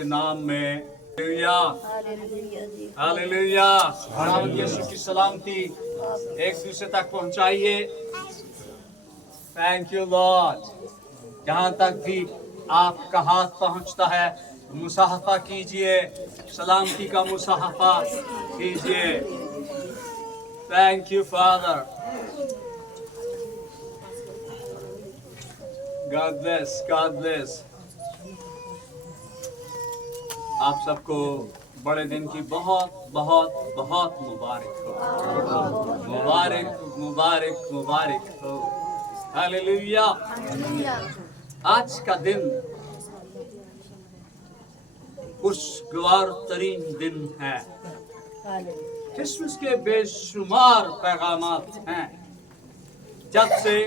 के नाम में हालेलुया। खुदावंद यीशु की सलामती एक दूसरे तक पहुंचाइए। Thank you Lord. जहां तक भी आपका हाथ पहुंचता है मुसाहफा कीजिए, सलामती का मुसाहफा कीजिए। Thank you father. God bless, God bless. आप सबको बड़े दिन की बहुत बहुत बहुत मुबारक हो। मुबारक मुबारक मुबारक हो। हालेलुया। आज का दिन खुशगवार तरीन दिन है। क्रिसमस के बेशुमार पैगामात हैं। जब से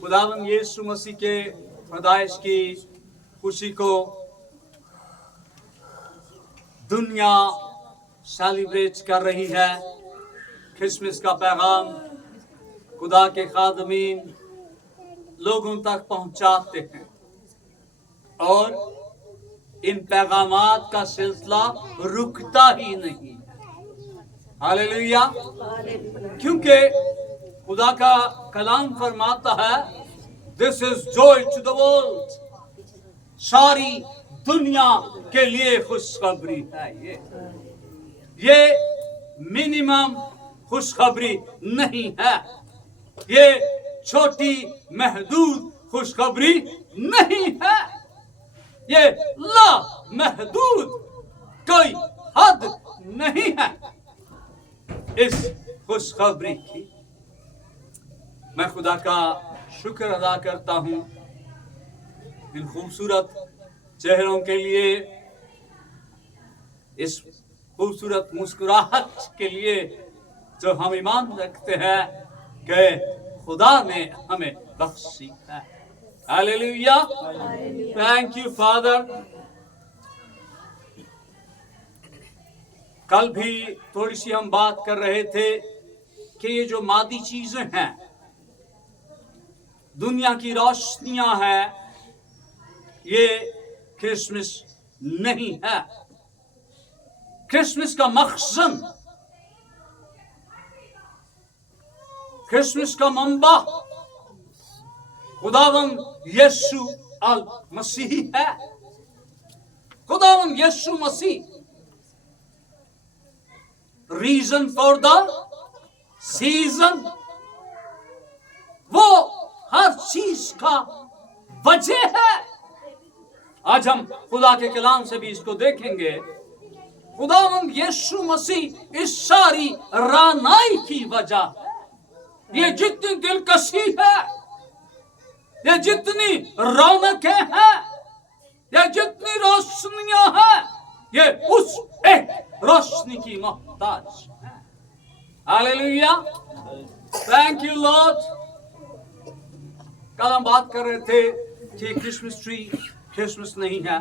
खुदावंद यीशु मसीह के पैदाइश की खुशी को दुनिया सेलिब्रेट कर रही है, क्रिसमस का पैगाम खुदा के खादमीन लोगों तक पहुंचाते हैं और इन पैगामात का सिलसिला रुकता ही नहीं है। हालेलुया। क्योंकि खुदा का कलाम फरमाता है, this is joy to the world. सारी दुनिया के लिए खुशखबरी है। ये मिनिमम खुशखबरी नहीं है, ये छोटी महदूद खुशखबरी नहीं है, ये ला महदूद कोई हद नहीं है इस खुशखबरी की। मैं खुदा का शुक्र अदा करता हूँ इन खूबसूरत चेहरों के लिए, इस खूबसूरत मुस्कुराहट के लिए जो हम ईमान रखते हैं कि खुदा ने हमें बख्शी है। हालेलुया। Thank you father. कल भी थोड़ी सी हम बात कर रहे थे कि ये जो मादी चीजें हैं, दुनिया की रोशनियां हैं, ये क्रिसमस नहीं है। क्रिसमस का मकसद, क्रिसमस का मंबा खुदावंद यीशु अल मसीह है। खुदावंद यीशु मसीह रीजन फॉर द सीजन, वो हर चीज का वजह है। आज हम खुदा के कलाम से भी इसको देखेंगे। खुदावंद यीशु मसीह इस सारी रानाई की वजह है। ये जितनी दिलकशी है, ये जितनी रौनकें हैं, ये जितनी रोशनियां हैं, ये उस एक रोशनी की मोहताज है। हालेलुया। Thank you Lord. कल हम बात कर रहे थे कि क्रिसमस ट्री क्रिसमस नहीं है,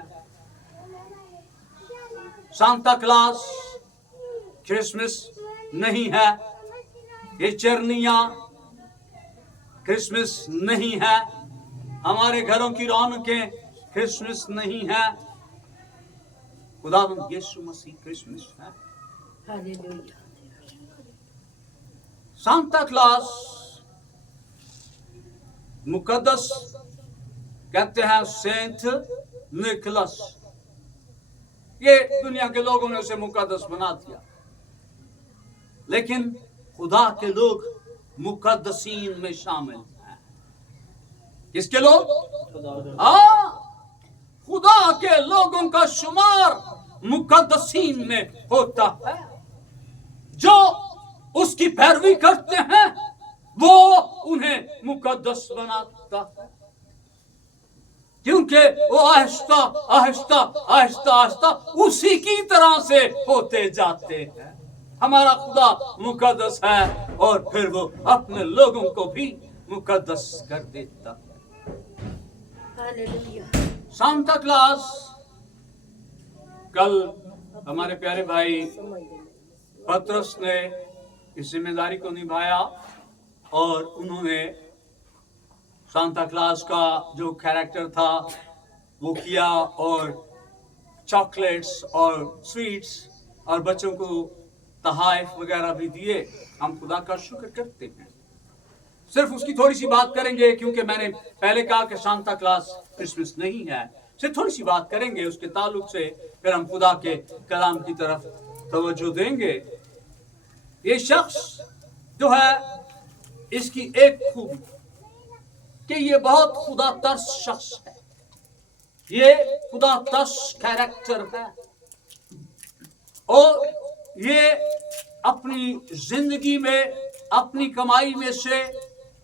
सांता क्लॉस क्रिसमस नहीं है, ये चरनियां क्रिसमस नहीं है, हमारे घरों की रौनकें क्रिसमस नहीं है। खुदावंद यीशु मसीह क्रिसमस है। हालेलुया। सांता क्लॉस मुकद्दस कहते हैं, सेंट निकोलस। ये दुनिया के लोगों ने उसे मुकद्दस बना दिया, लेकिन खुदा के लोग मुकद्दसीन में शामिल हैं। किसके लोग? खुदा के लोगों का शुमार मुकद्दसीन में होता है। जो उसकी पैरवी करते हैं वो उन्हें मुकद्दस बनाता है, क्योंकि वो आहिस्ता आहिस्ता आहिस्ता आहिस्ता उसी की तरह से होते जाते हैं। हमारा खुदा मुकद्दस है और फिर वो अपने लोगों को भी मुकद्दस कर देता है। हालेलुया। सांता क्लॉस, कल हमारे प्यारे भाई पतरस ने इस जिम्मेदारी को निभाया और उन्होंने सांता क्लॉस का जो कैरेक्टर था वो किया और चॉकलेट्स और स्वीट्स और बच्चों को तहाइफ वगैरह भी दिए। हम खुदा का शुक्र करते हैं। सिर्फ उसकी थोड़ी सी बात करेंगे, क्योंकि मैंने पहले कहा कि सांता क्लास क्रिसमस नहीं है। सिर्फ थोड़ी सी बात करेंगे उसके ताल्लुक से, फिर हम खुदा के कलाम की तरफ तवज्जो देंगे। ये शख्स जो है, इसकी एक खूबी कि ये बहुत खुदा तर्स शख्स है, ये खुदा तर्स कैरेक्टर है, और ये अपनी जिंदगी में अपनी कमाई में से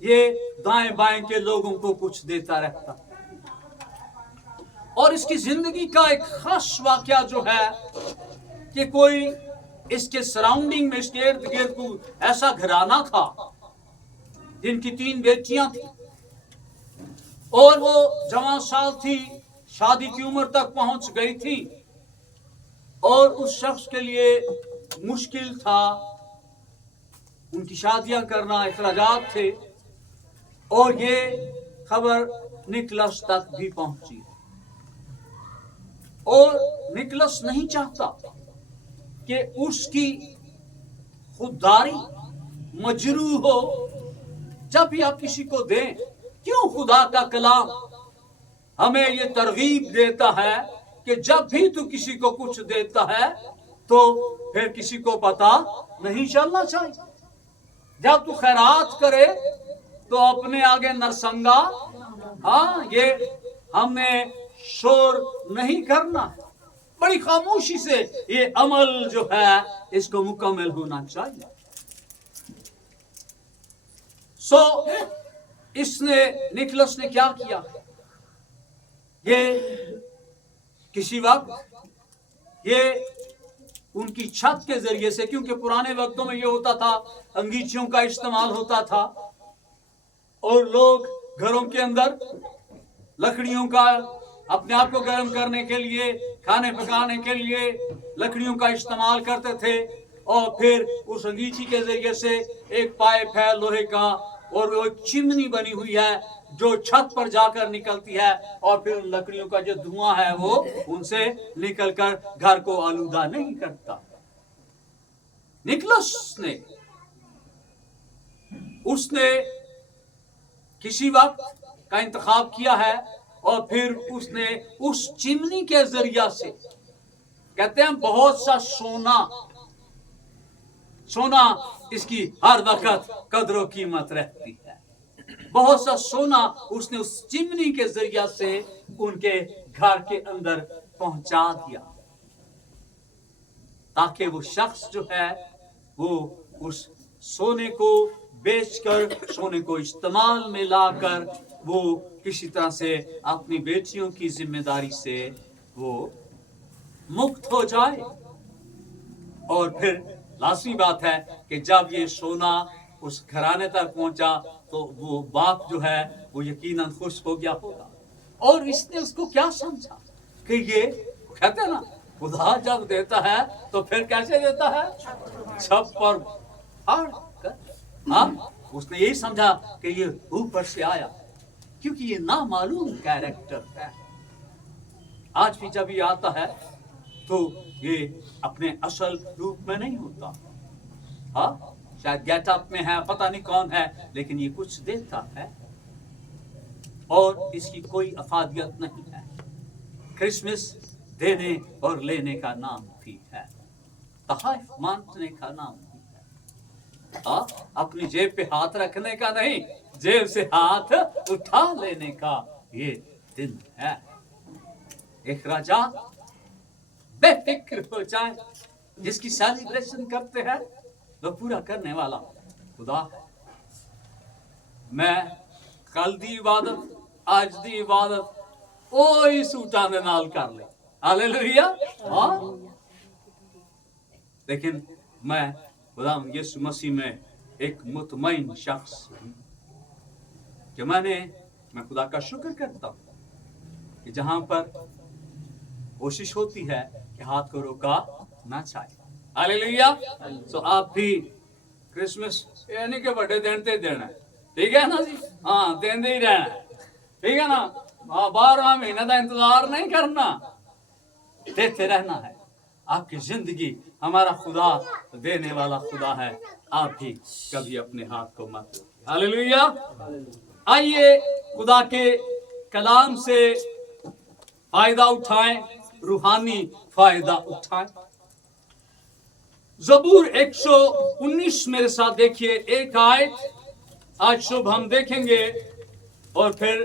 ये दाएं बाएं के लोगों को कुछ देता रहता है। और इसकी जिंदगी का एक खास वाकया जो है कि कोई इसके सराउंडिंग में, इसके इर्द गिर्द को ऐसा घराना था जिनकी 3 बेटियां थी, और वो जवान साल थी, शादी की उम्र तक पहुंच गई थी, और उस शख्स के लिए मुश्किल था उनकी शादियां करना, इखराजात थे। और ये खबर निकलस तक भी पहुंची, और निकलस नहीं चाहता कि उसकी खुददारी मजरू हो। जब भी आप किसी को दें, क्यों खुदा का कलाम हमें ये तरगीब देता है कि जब भी तू किसी को कुछ देता है तो फिर किसी को पता नहीं चलना चाहिए। जब तू खैरात करे तो अपने आगे नरसंगा, हाँ, ये हमने शोर नहीं करना है। बड़ी खामोशी से ये अमल जो है इसको मुकम्मल होना चाहिए। इसने, निकलस ने क्या किया? ये किसी वक्त ये उनकी छत के जरिए से, क्योंकि पुराने वक्तों में ये होता था, अंगीठियों का इस्तेमाल होता था, और लोग घरों के अंदर लकड़ियों का, अपने आप को गर्म करने के लिए, खाने पकाने के लिए लकड़ियों का इस्तेमाल करते थे। और फिर उस अंगीठी के जरिए से एक पाइप है लोहे का, और वो एक चिमनी बनी हुई है जो छत पर जाकर निकलती है, और फिर लकड़ियों का जो धुआं है वो उनसे निकलकर घर को आलूदा नहीं करता। निकलस ने, उसने किसी वक्त का इंतखाब किया है, और फिर उसने उस चिमनी के जरिया से, कहते हैं बहुत सा सोना इसकी हर वक्त कदरों कीमत रहती है। बहुत सा सोना उसने उस चिमनी के जरिया से उनके घर के अंदर पहुंचा दिया, ताकि वो शख्स जो है वो उस सोने को बेचकर, सोने को इस्तेमाल में लाकर वो किसी तरह से अपनी बेटियों की जिम्मेदारी से वो मुक्त हो जाए। और फिर लाजमी बात है कि जब ये सोना उस घराने तक पहुंचा तो वो बाप जो है वो यकीनन खुश हो गया होगा। और इसने उसको क्या समझा कि ये, कहते हैं ना, खुदा जब देता है तो फिर कैसे देता है? छत पर फाड़ कर। हाँ, उसने यही समझा कि ये ऊपर से आया, क्योंकि ये नामालूम कैरेक्टर है। आज भी जब ये आता है तो ये अपने असल रूप में नहीं होता। हाँ, शायद गेटअप में है, पता नहीं कौन है, लेकिन ये कुछ देता है और इसकी कोई अफादियत नहीं है। क्रिसमस देने और लेने का नाम भी है, तहाइफ मांगने का नाम भी है। हाँ, अपनी जेब पे हाथ रखने का नहीं, जेब से हाथ उठा लेने का ये दिन है। इखराजात बेफिक्र हो जाए, जिसकी सेलिब्रेशन करते हैं वो पूरा करने वाला खुदा है। मैं कल दी इबादत, आज दी इबादत ओही सूटां दे नाल कर ले, हालेलुया। हाँ, लेकिन मैं खुदा यीशु मसीह में एक मुतमईन शख्स हूं कि मैं खुदा का शुक्र करता हूं कि जहां पर कोशिश होती है कि हाथ को रोका ना चाहिए। हालेलुया। सो आप भी क्रिसमस यानी कि बड़े दिन ते देना है, ठीक है ना जी? हाँ, देंदे ही रहना है, ठीक है ना? 12 महीने का इंतजार नहीं करना, देते रहना है। आपकी जिंदगी हमारा खुदा देने वाला खुदा है, आप भी कभी अपने हाथ को मत। हालेलुया। आइए खुदा के कलाम से फायदा उठाएं, रूहानी फायदा उठाएं। ज़बूर 119 मेरे साथ देखिए, एक आयत आज शुभ हम देखेंगे और फिर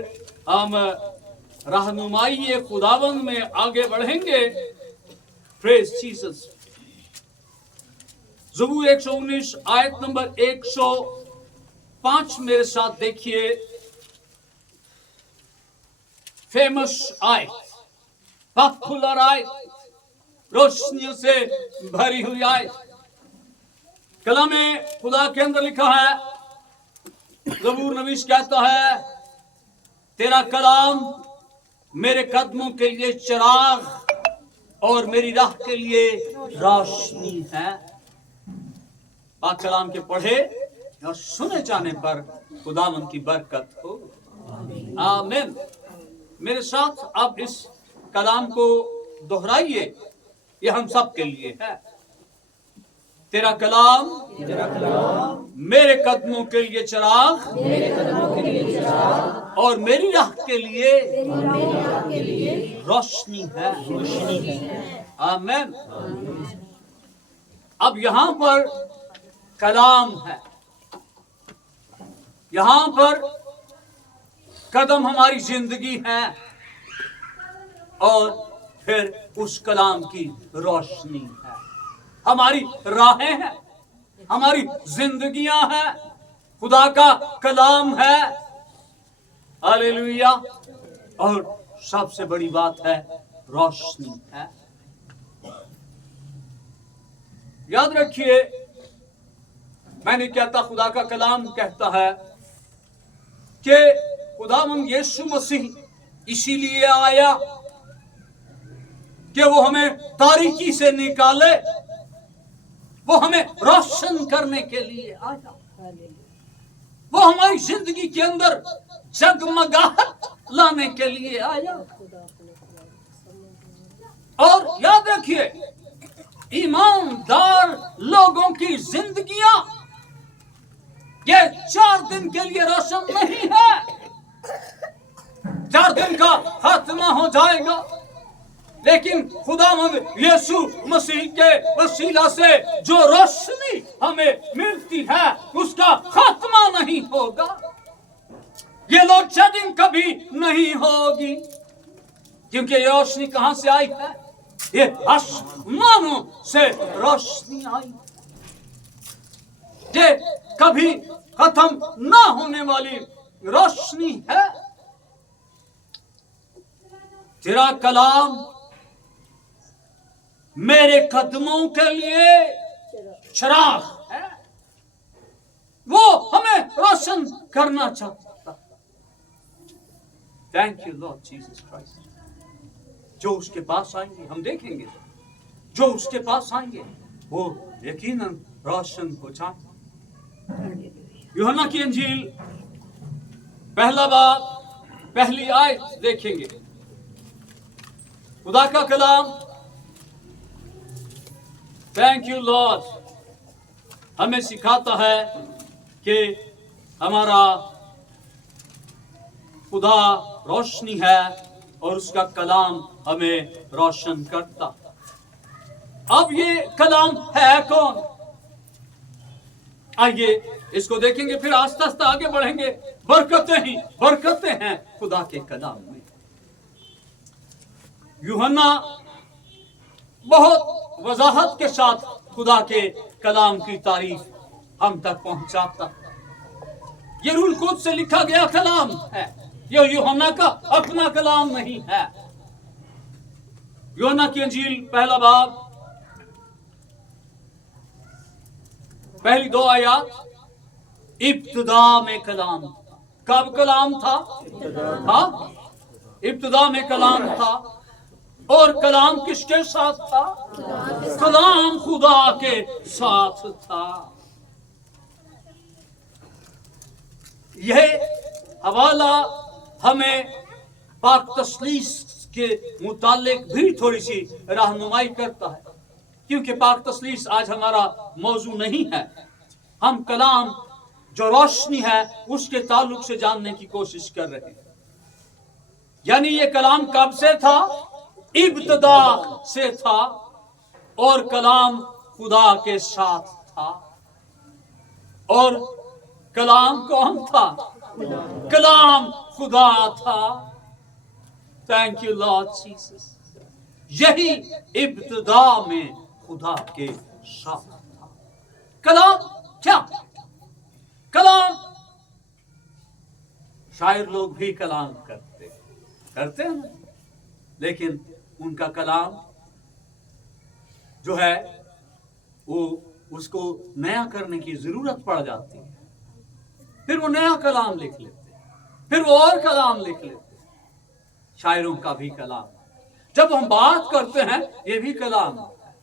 हम रहनुमाई खुदावंद में आगे बढ़ेंगे। Praise Jesus. ज़बूर 119 आयत नंबर 105 मेरे साथ देखिए, फेमस आयत, पॉपुलर आयत, रोशनियों से भरी हुई आयत। कलामे खुदा के अंदर लिखा है, ज़बूर नवीश कहता है, तेरा कलाम मेरे कदमों के लिए चिराग और मेरी राह के लिए रोशनी है। पाक कलाम के पढ़े और सुने जाने पर खुदावंद की बरकत हो। आमीन। मेरे साथ आप इस कलाम को दोहराइए, ये हम सब के लिए है। तेरा कलाम मेरे कदमों के लिए चिराग और मेरी राह के लिए रोशनी है। आमीन। अब यहां पर कलाम है, यहां पर कदम हमारी जिंदगी है और फिर उस कलाम की रोशनी है। हमारी राहें हैं, हमारी जिंदगियां हैं, खुदा का कलाम है। हालेलुया। और सबसे बड़ी बात है, रोशनी है। याद रखिए, मैं नहीं कहता, खुदा का कलाम कहता है कि खुदावंद यीशु मसीह इसीलिए आया कि वो हमें तारीकी से निकाले, वो हमें रोशन करने के लिए आया, वो हमारी जिंदगी के अंदर जगमगाहट लाने के लिए आया। और याद रखिए, ईमानदार लोगों की जिंदगियां ये 4 दिन के लिए रोशन नहीं है। 4 दिन का खात्मा हो जाएगा, लेकिन खुदावंद यीशु मसीह के वसीला से जो रोशनी हमें मिलती है उसका खात्मा नहीं होगा। ये लोड शेडिंग कभी नहीं होगी, क्योंकि ये रोशनी कहां से आई है? ये आसमानों से रोशनी आई। ये कभी खत्म ना होने वाली रोशनी है। तेरा कलाम मेरे कदमों के लिए चिराग है, वो हमें रोशन करना चाहता। Thank you Lord Jesus Christ. जो उसके पास आएंगे, हम देखेंगे, जो उसके पास आएंगे वो यकीनन रोशन हो जाएंगे। यूहन्ना की इंजील पहला बाब पहली आयत देखेंगे। खुदा का कलाम, थैंक यू लॉर्ड, हमें सिखाता है कि हमारा खुदा रोशनी है और उसका कलाम हमें रोशन करता। अब ये कलाम है कौन? आइए इसको देखेंगे, फिर आस्ते आस्ते आगे बढ़ेंगे। बरकतें ही बरकतें हैं खुदा के कलाम में। यूहन्ना बहुत वजाहत के साथ खुदा के कलाम की तारीफ हम तक पहुंचाता। ये रूल कुद से लिखा गया कलाम है, ये यूहन्ना का अपना कलाम नहीं है। यूहन्ना की इंजील पहला बाब पहली 2 आयत, इब्तिदा में कलाम। कब कलाम था? हाँ, इब्तिदा में कलाम था। और कलाम किसके साथ था? कलाम खुदा के साथ था। यह हवाला हमें पाक तस्लीस के मुतालिक भी थोड़ी सी रहनुमाई करता है, क्योंकि पाक तस्लीस आज हमारा मौजू नहीं है। हम कलाम जो रोशनी है उसके ताल्लुक से जानने की कोशिश कर रहे हैं। यानी ये कलाम कब से था? इब्तदा से था, और कलाम खुदा के साथ था। और कलाम कौन था? कलाम खुदा था। Thank you Lord Jesus. यही इब्तदा में खुदा के साथ था। कलाम क्या? कलाम, शायर लोग भी कलाम करते हैं ना, लेकिन उनका कलाम जो है वो उसको नया करने की जरूरत पड़ जाती है। फिर वो नया कलाम लिख लेते हैं, फिर वो और कलाम लिख लेते हैं। शायरों का भी कलाम, जब हम बात करते हैं ये भी कलाम है।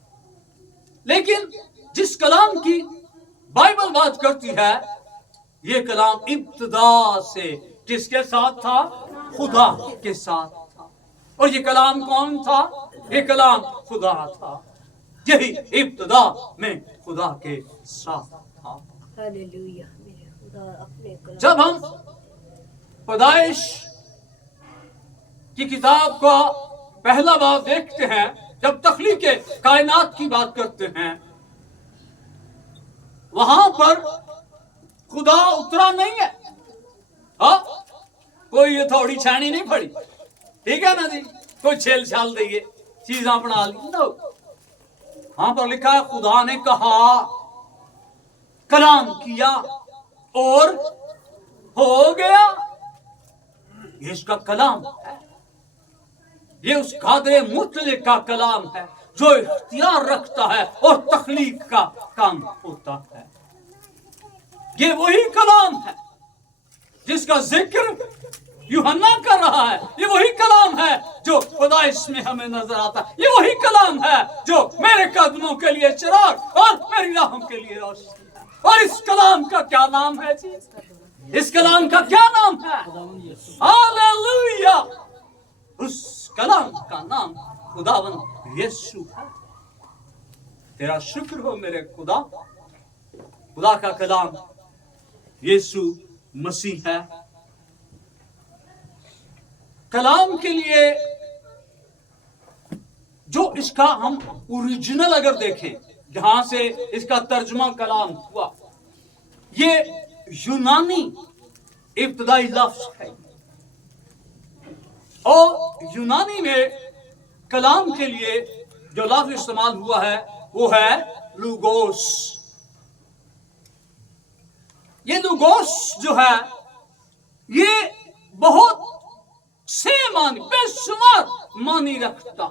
लेकिन जिस कलाम की बाइबल बात करती है, ये कलाम इब्तिदा से किसके साथ था? खुदा के साथ था। और ये कलाम कौन था? ये कलाम खुदा था। यही इब्तिदा में खुदा के साथ था। हालेलुया। मेरे खुदा अपने कलाम जब हम पैदाइश की किताब का पहला बाब देखते हैं, जब तख्लीक कायनात की बात करते हैं, वहां पर खुदा उतरा नहीं है। हाँ, कोई ये थोड़ी छानी नहीं पड़ी, ठीक है ना जी, कोई छेल छाल दिए चीजें बना ली, नो। वहां पर लिखा है खुदा ने कहा, कलाम किया और हो गया। ये इसका कलाम है। ये उस कादिर मुतलक का कलाम है जो इख्तियार रखता है और तख्लीक का काम होता है। ये वही कलाम है जिसका जिक्र यूहन्ना कर रहा है। ये वही कलाम है जो पैदाइश में हमें नजर आता है। ये वही कलाम है जो मेरे कदमों के लिए चिराग और मेरी राहों के लिए रोशनी है। और इस कलाम का क्या नाम है जी? इस कलाम का क्या नाम है? हालेलुया। उस कलाम का नाम खुदावंद यीशु है। तेरा शुक्र हो मेरे खुदा। खुदा का कलाम यीशु मसीह है। कलाम के लिए जो इसका हम ओरिजिनल अगर देखें, जहां से इसका तर्जुमा कलाम हुआ, ये यूनानी इब्तदाई लफ्ज है। और यूनानी में कलाम के लिए जो लफ्ज इस्तेमाल हुआ है वो है लुगोस। ये लुगोस जो है ये बहुत से मानी, बेशुमार मानी रखता।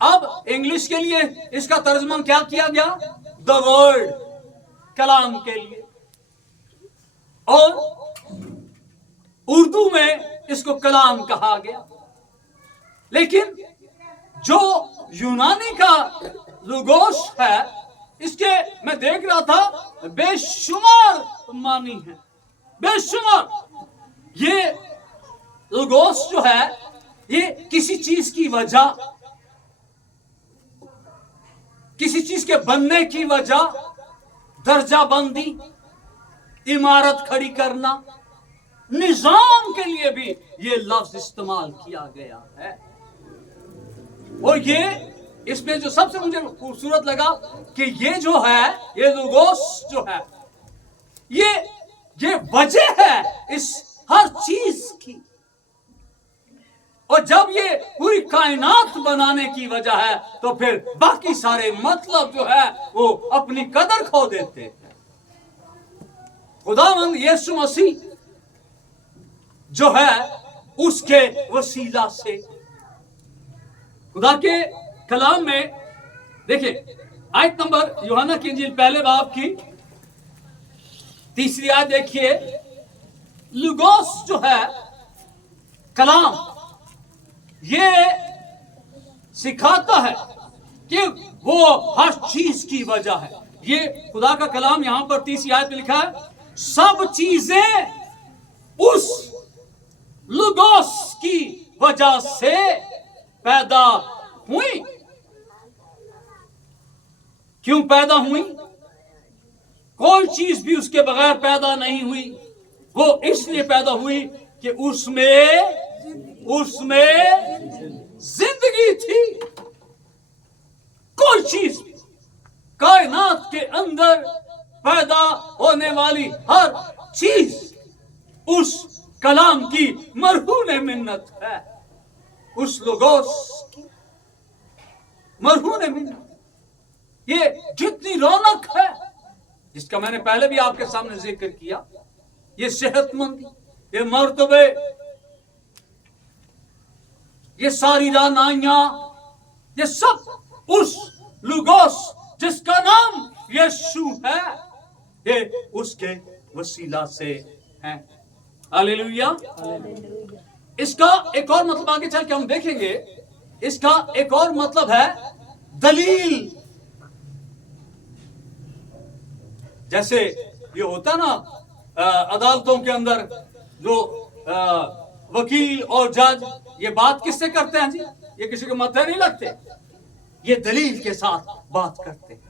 अब इंग्लिश के लिए इसका तर्जुमा क्या किया गया? द वर्ड, कलाम के लिए। और उर्दू में इसको कलाम कहा गया। लेकिन जो यूनानी का लुगोस है, इसके मैं देख रहा था बेशुमार मानी है, बेशुमार। ये लुगोस जो है ये किसी चीज की वजह, किसी चीज के बनने की वजह, दर्जा बंदी, इमारत खड़ी करना, निजाम के लिए भी ये लफ्ज इस्तेमाल किया गया है। और ये इसमें जो सबसे मुझे खूबसूरत लगा कि ये जो है, ये लुगोस जो है, ये वजह है इस हर चीज की। और जब ये पूरी कायनात बनाने की वजह है, तो फिर बाकी सारे मतलब जो है वो अपनी कदर खो देते हैं। खुदावंद यीशु मसीह जो है उसके वसीला से खुदा के कलाम में देखिए, आयत नंबर यूहन्ना की इंजील पहले बाब की 3री आयत देखिए। लुगोस जो है कलाम, ये सिखाता है कि वो हर चीज की वजह है। ये खुदा का कलाम यहां पर 3री आयत में लिखा है, सब चीजें उस लुगोस की वजह से पैदा हुई। क्यों पैदा हुई? कोई चीज भी उसके बगैर पैदा नहीं हुई। वो इसलिए पैदा हुई कि उसमें जिंदगी थी। कोई चीज कायनात के अंदर पैदा होने वाली हर चीज उस कलाम की मरहून मिन्नत है, उस लोगोस की मरहून मिन्नत। ये जितनी रौनक है जिसका मैंने पहले भी आपके सामने जिक्र किया, ये सेहतमंदी, ये मर्तबे, ये सारी रानाइयां, ये सब उस लुगोस जिसका नाम यीशु है, ये उसके वसीला से है। हालेलुया। इसका एक और मतलब आगे चल के हम देखेंगे। इसका एक और मतलब है दलील। जैसे ये होता ना अदालतों के अंदर जो वकील और जज ये बात किससे करते हैं जी? ये किसी के मत्थे नहीं लगते, ये दलील के साथ बात करते हैं।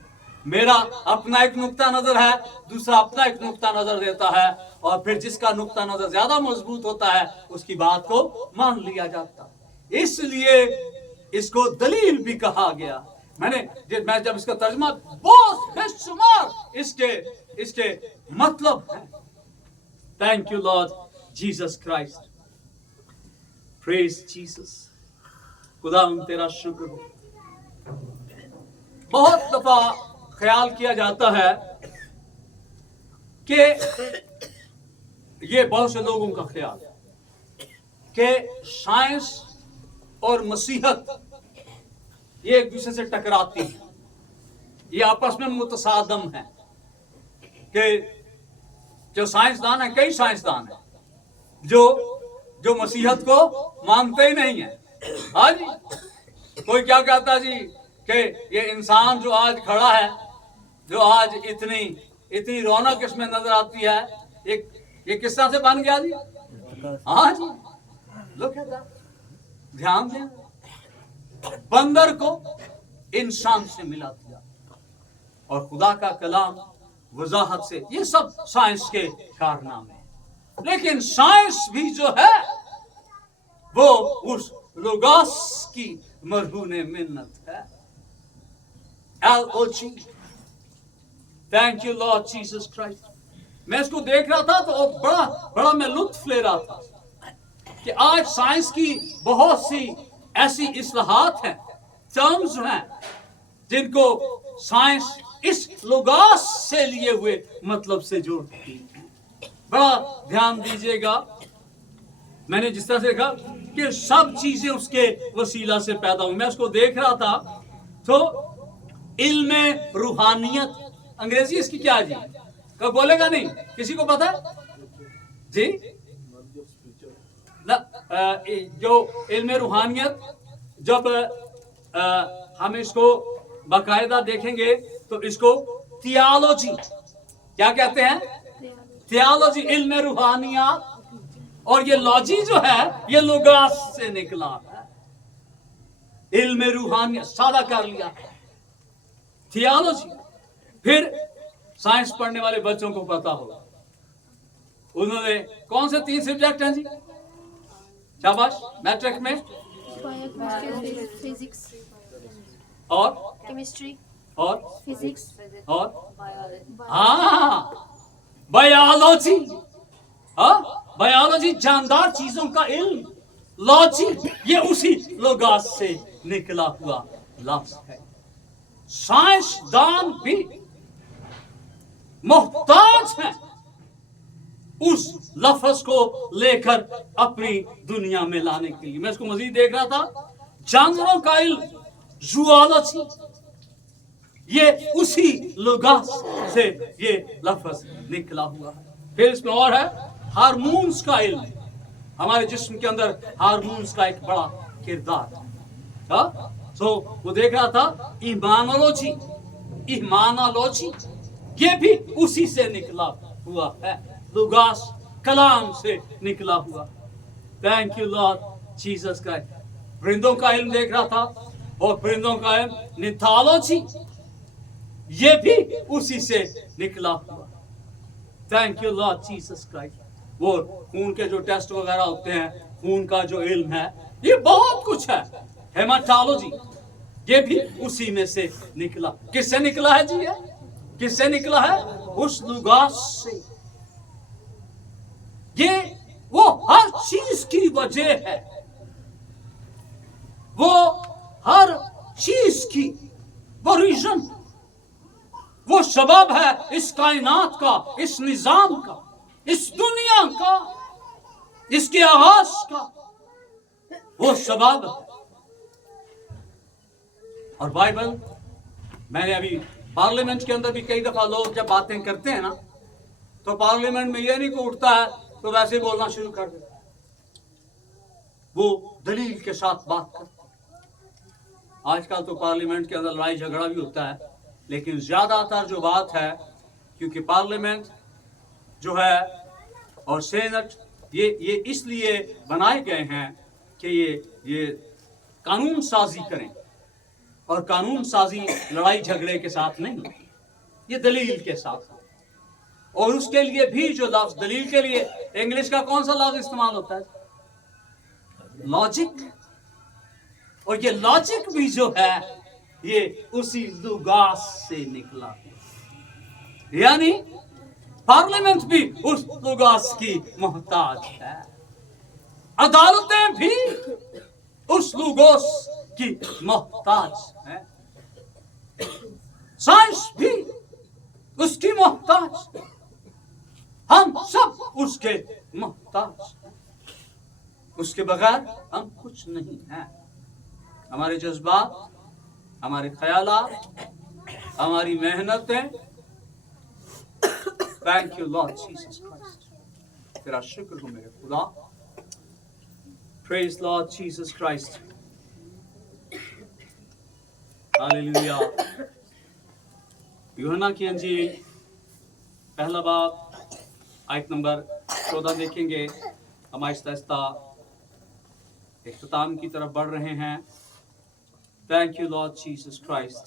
मेरा अपना एक नुक्ता नजर है, दूसरा अपना एक नुक्ता नजर देता है, और फिर जिसका नुक्ता नजर ज्यादा मजबूत होता है उसकी बात को मान लिया जाता है। इसलिए इसको दलील भी कहा गया। मैं जब इसका तर्जुमा बहुत बेशुमार इसके मतलब है। Thank you Lord Jesus Christ, praise Jesus. खुदा तेरा शुक्र हो। बहुत दफा ख्याल किया जाता है कि ये बहुत से लोगों का ख्याल है कि साइंस और मसीहत ये एक दूसरे से टकराती है, ये आपस में मुतसादम है। कि जो साइंसदान है, कई साइंसदान है जो मसीहत को मानते ही नहीं है। हाँ जी, कोई क्या कहता जी कि ये इंसान जो आज खड़ा है, जो आज इतनी रौनक इसमें नजर आती है, ये किस तरह से बन गया जी? हाँ जी, लोग कहता ध्यान दें, बंदर को इंसान से मिला दिया और खुदा का कलाम वजाहत से, ये सब साइंस के कारनामे। लेकिन साइंस भी जो है वो उस लोगोस की मरहून मिन्नत है। LOG, thank you Lord Jesus Christ. मैं इसको देख रहा था तो बड़ा मैं लुत्फ ले रहा था कि आज साइंस की बहुत सी ऐसी इस्लाहात हैं, टर्म्स हैं, जिनको साइंस इस लोगोस से लिए हुए मतलब से जोड़ती है। बड़ा ध्यान दीजिएगा। मैंने जिस तरह से देखा कि सब चीजें उसके वसीला से पैदा हुई, मैं उसको देख रहा था तो इल्म रूहानियत, अंग्रेजी इसकी क्या है जी? कब बोलेगा नहीं? किसी को पता है जी? जो इल्म रूहानियत, जब हम इसको बाकायदा देखेंगे तो इसको थियोलॉजी क्या कहते हैं? थियोलॉजी, इल्म रूहानियत। और ये लॉजी जो है ये लोगोस से निकला है। इल्म रूहानियत सादा कर लिया, थियोलॉजी। फिर साइंस पढ़ने वाले बच्चों को पता होगा, उन्होंने कौन से 3 सब्जेक्ट हैं जी? शाबाश। मैट्रिक में फिजिक्स और केमिस्ट्री और फिजिक्स और बायोलॉजी। बायोलॉजी जानदार चीजों का इल्म। लॉजी ये उसी लोगोस से निकला हुआ लफ्ज है। साइंसदान भी मोहताज हैं उस लफ्ज को लेकर अपनी दुनिया में लाने के लिए। मैं इसको मजीद देख रहा था, जानवरों का इल्म, जूलॉजी, ये उसी लोगोस से ये लफ्ज निकला हुआ है। फिर इसमें और है हार्मोन्स का इल्म। हमारे जिस्म के अंदर हार्मोन्स का एक बड़ा किरदार है। वो देख रहा था ईमानोलॉजी, ये भी उसी से निकला हुआ है, लोगोस कलाम से निकला हुआ। Thank you Lord Jesus Christ. परिंदों का इल्म देख रहा था और परिंदों का इल्म निथालोजी, ये भी उसी से निकला हुआ। Thank you Lord Jesus Christ. वो खून के जो टेस्ट वगैरह होते हैं, खून का जो इल्म है, ये बहुत कुछ है, हेमाटोलॉजी, ये भी उसी में से निकला। किससे निकला है जी? ये किससे निकला है? उस लुगास से। ये वो हर चीज की वजह है, वो हर चीज की वो रीजन, वो सबब है इस कायनात का, इस निजाम का, इस दुनिया का, इसके आगाज का, वो सबब है। और बाइबल, मैंने अभी पार्लियामेंट के अंदर भी कई दफा लोग जब बातें करते हैं ना, तो पार्लियामेंट में ये नहीं को उठता है तो वैसे बोलना शुरू कर देता, वो दलील के साथ बात करते। आजकल तो पार्लियामेंट के अंदर लड़ाई झगड़ा भी होता है, लेकिन ज्यादातर जो बात है, क्योंकि पार्लियामेंट जो है और सेनेट ये इसलिए बनाए गए हैं कि ये कानून साजी करें, और कानून साजी लड़ाई झगड़े के साथ नहीं, ये दलील के साथ। और उसके लिए भी जो लफ्ज दलील के लिए इंग्लिश का कौन सा लफ्ज इस्तेमाल होता है? लॉजिक। और ये लॉजिक भी जो है ये उसी लुगास से निकला, यानी पार्लियामेंट भी उस लुगास की मोहताज है, अदालतें भी उस लुगास की मोहताज है, साइंस भी उसकी मोहताज, हम सब उसके मोहताज, उसके बगैर हम कुछ नहीं हैं। हमारे जज्बात, हमारे ख्यालात, हमारी मेहनतें, thank you Lord Jesus Christ, तेरा शुक्र हो मेरे खुदा, praise Lord Jesus Christ, hallelujah. यूहन्ना की अंजील पहला बाब आयत नंबर 14 देखेंगे। हम आहिस्ता आहिस्ता इख्तिताम की तरफ बढ़ रहे हैं। Thank you Lord Jesus Christ.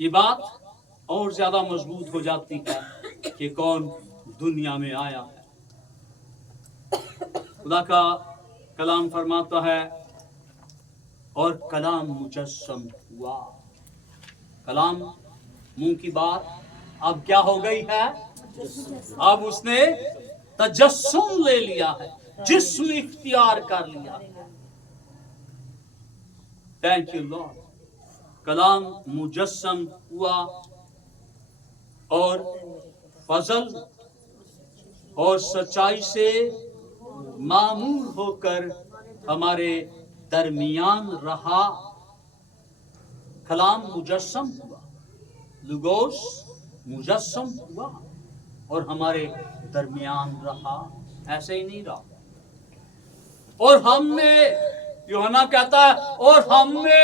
ये बात और ज्यादा मजबूत हो जाती है कि कौन दुनिया में आया है। खुदा का कलाम फरमाता है, और कलाम मुजस्सम हुआ। कलाम मुंह की बात अब क्या हो गई है? अब उसने तजस्सुम ले लिया है, जिस्म इख्तियार कर लिया। Thank you Lord. कलाम मुजस्सम हुआ और फजल और सच्चाई से मामूर होकर हमारे दरमियान रहा। कलाम मुजस्सम हुआ, लुगोस मुजस्सम हुआ और हमारे दरमियान रहा। ऐसे ही नहीं रहा। और हमने, यूहन्ना कहता है, और हमने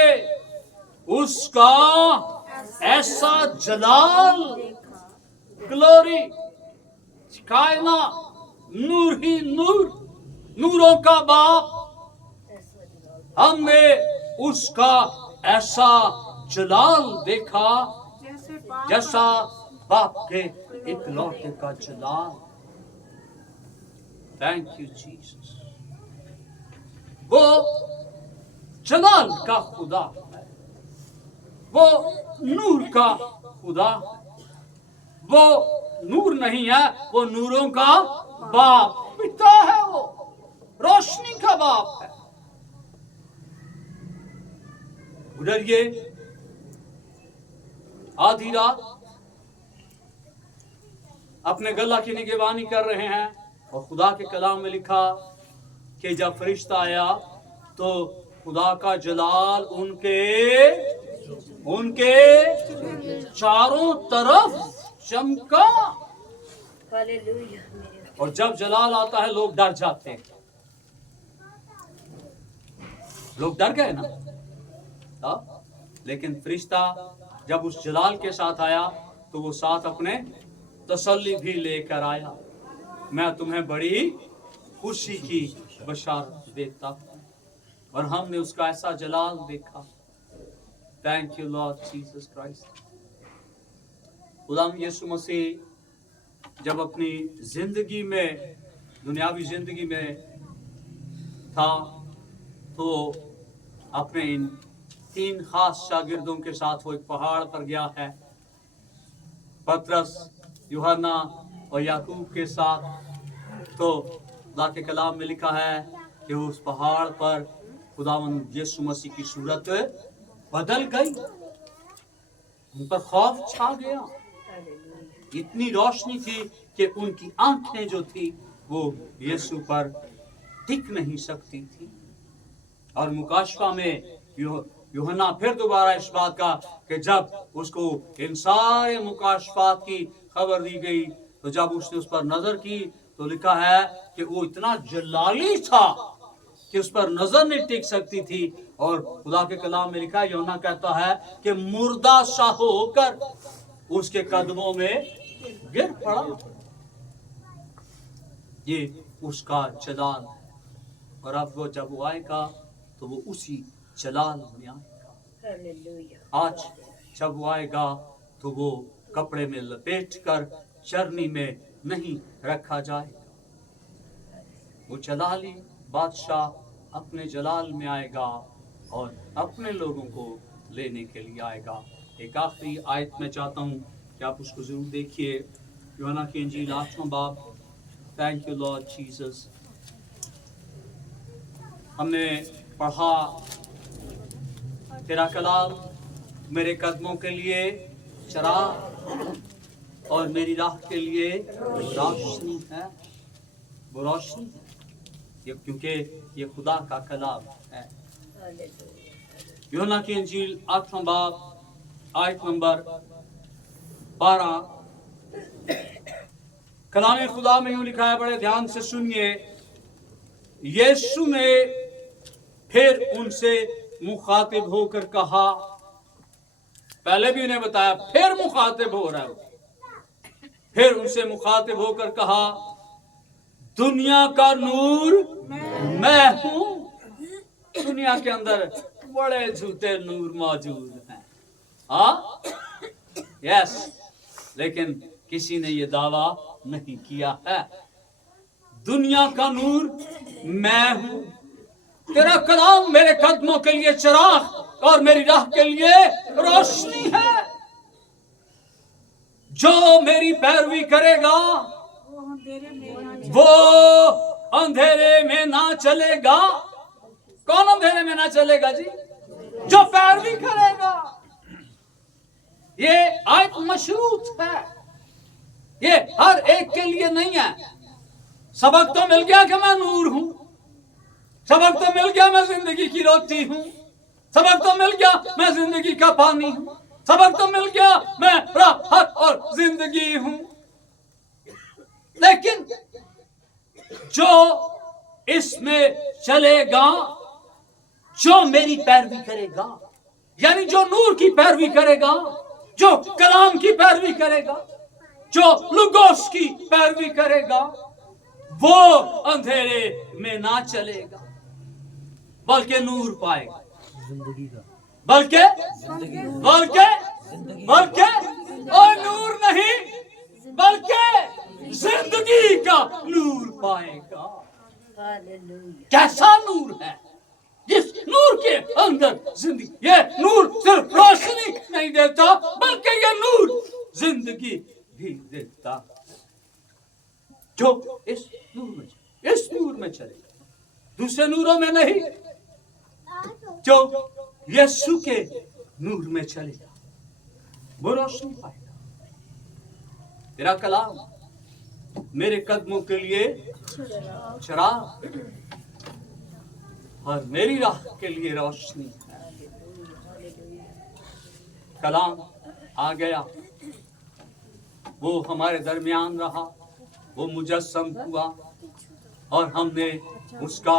उसका ऐसा जलाल, ग्लोरी, कायना, नूर ही नूर, नूरों का बाप, हमने उसका ऐसा जलाल देखा जैसा बाप के इकलौते का जलाल। Thank you Jesus. वो जलाल का खुदा है, वो नूर का खुदा है। वो नूर नहीं है, वो नूरों का बाप, पिता है, वो रोशनी का बाप है। उधर ये आधी रात अपने गला की निगहबानी कर रहे हैं, और खुदा के कलाम में लिखा कि जब फरिश्ता आया तो खुदा का जलाल उनके चारों तरफ चमका। हालेलुया। और जब जलाल आता है लोग डर जाते हैं। लोग डर गए ना, लेकिन फरिश्ता जब उस जलाल के साथ आया तो वो साथ अपने तसल्ली भी लेकर आया। मैं तुम्हें बड़ी उसी की बशारत देता हूँ। और हमने उसका ऐसा जलाल देखा। Thank you Lord Jesus Christ. खुदाम यीशु मसीह जब अपनी जिंदगी में, दुनियावी जिंदगी में था, तो अपने इन 3 खास शागिर्दों के साथ वो एक पहाड़ पर गया है, पतरस, यूहन्ना और याकूब के साथ। तो खुदा के कलाम में लिखा है कि उस पहाड़ पर खुदावंद यीशु मसीह की सूरत बदल गई, उन पर खौफ छा गया। इतनी रोशनी थी कि उनकी आंखें जो थी वो यीशु पर टिक नहीं सकती थी। और मुकाशफा में यूहन्ना फिर दोबारा इस बात का कि जब उसको इन सारे मुकाशफात की खबर दी गई, तो जब उसने उस पर नजर की तो लिखा है कि वो इतना जलाली था कि उस पर नजर नहीं टिक सकती थी। और खुदा के कलाम में लिखा है, यूहन्ना कहता है कि मुर्दा सा होकर उसके कदमों में गिर पड़ा। ये उसका जलाल। और अब वो जब वो आएगा तो वो उसी जलाल में आएगा। आज जब वो आएगा तो वो कपड़े में लपेट कर चरनी में नहीं रखा जाएगा। वो जलाली बादशाह अपने जलाल में आएगा और अपने लोगों को लेने के लिए आएगा। एक आखिरी आयत में चाहता हूँ कि आप उसको जरूर देखिए, यूहन्ना की इंजील 8वां बाब। Thank you Lord Jesus. हमने पढ़ा, तेरा कलाम मेरे कदमों के लिए चराग और मेरी राह के लिए रोशनी है। वो रोशनी है ये, क्योंकि ये खुदा का कलाम है। यूहन्ना की इंजील 8वां बाब आयत नंबर 12। कलाम खुदा में यूं लिखा है, बड़े ध्यान से सुनिए। यीशु ने फिर उनसे मुखातिब होकर कहा, पहले भी उन्हें बताया, फिर मुखातिब हो रहा है। फिर उनसे मुखातिब होकर कहा, दुनिया का नूर मैं हूं। दुनिया के अंदर बड़े झूठे नूर मौजूद हैं, हाँ, यस, लेकिन किसी ने ये दावा नहीं किया है। दुनिया का नूर मैं हूं। तेरा कलाम मेरे कदमों के लिए चिराग और मेरी राह के लिए रोशनी है। जो मेरी पैरवी करेगा वो अंधेरे में ना चलेगा। कौन अंधेरे में ना चलेगा जी? जो पैरवी करेगा। ये आयत मशरूत है, ये हर एक के लिए नहीं है। सबक तो मिल गया कि मैं नूर हूं, सबक तो मिल गया मैं जिंदगी की रोटी हूं, सबक तो मिल गया मैं जिंदगी का पानी हूं, सबक तो मिल गया मैं राहत और जिंदगी हूं। लेकिन जो इसमें चलेगा, जो मेरी पैरवी करेगा, यानी जो नूर की पैरवी करेगा, जो कलाम की पैरवी करेगा, जो लुगोस की पैरवी करेगा, वो अंधेरे में ना चलेगा बल्कि नूर पाएगा। बल्कि और नूर नहीं बल्कि जिंदगी का नूर पाएगा। कैसा नूर है? जिस नूर के अंदर जिंदगी। ये नूर सिर्फ रोशनी नहीं देता बल्कि ये नूर जिंदगी भी देता। जो इस नूर में चलेगा, दूसरे नूरों में नहीं, जो यीशु के नूर में चलेगा वो रोशनी पाएगा। तेरा कलाम मेरे कदमों के लिए चिराग और मेरी राह के लिए रोशनी है। कलाम आ गया, वो हमारे दरमियान रहा, वो मुजस्सम हुआ और हमने उसका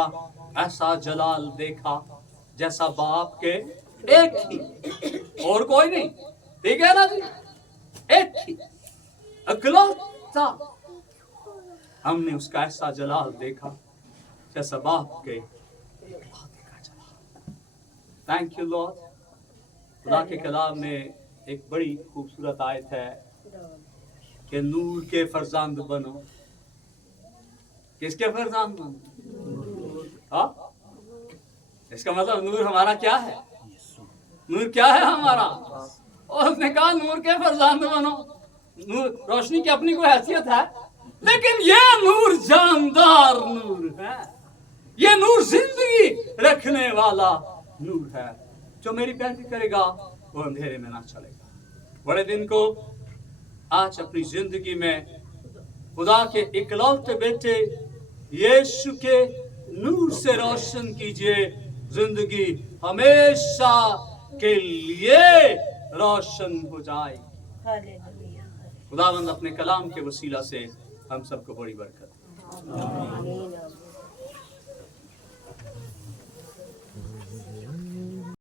ऐसा जलाल देखा जैसा बाप के एक ही, और कोई नहीं, ठीक है ना जी, एक ही इकलौता। हमने उसका ऐसा जलाल देखा तसबाह के थैंक यू लॉर्ड। खुदा के कलाम में एक बड़ी खूबसूरत आयत है कि नूर के फरजांद बनो। किसके फरजांद बनो? हाँ, इसका मतलब नूर हमारा क्या है? नूर क्या है हमारा? और उसने कहा नूर के फरजांद बनो। नूर रोशनी की अपनी कोई हैसियत है, लेकिन ये नूर जानदार नूर है, ये नूर जिंदगी रखने वाला नूर है। जो मेरी पैरवी करेगा वो अंधेरे में ना चलेगा। बड़े दिन को आज अपनी जिंदगी में खुदा के इकलौते बेटे यीशु के नूर से रोशन कीजिए। जिंदगी हमेशा के लिए रोशन हो जाए। हालेलुया। खुदावंद अपने कलाम के वसीला से हम सबको बड़ी बरकत। आमीन।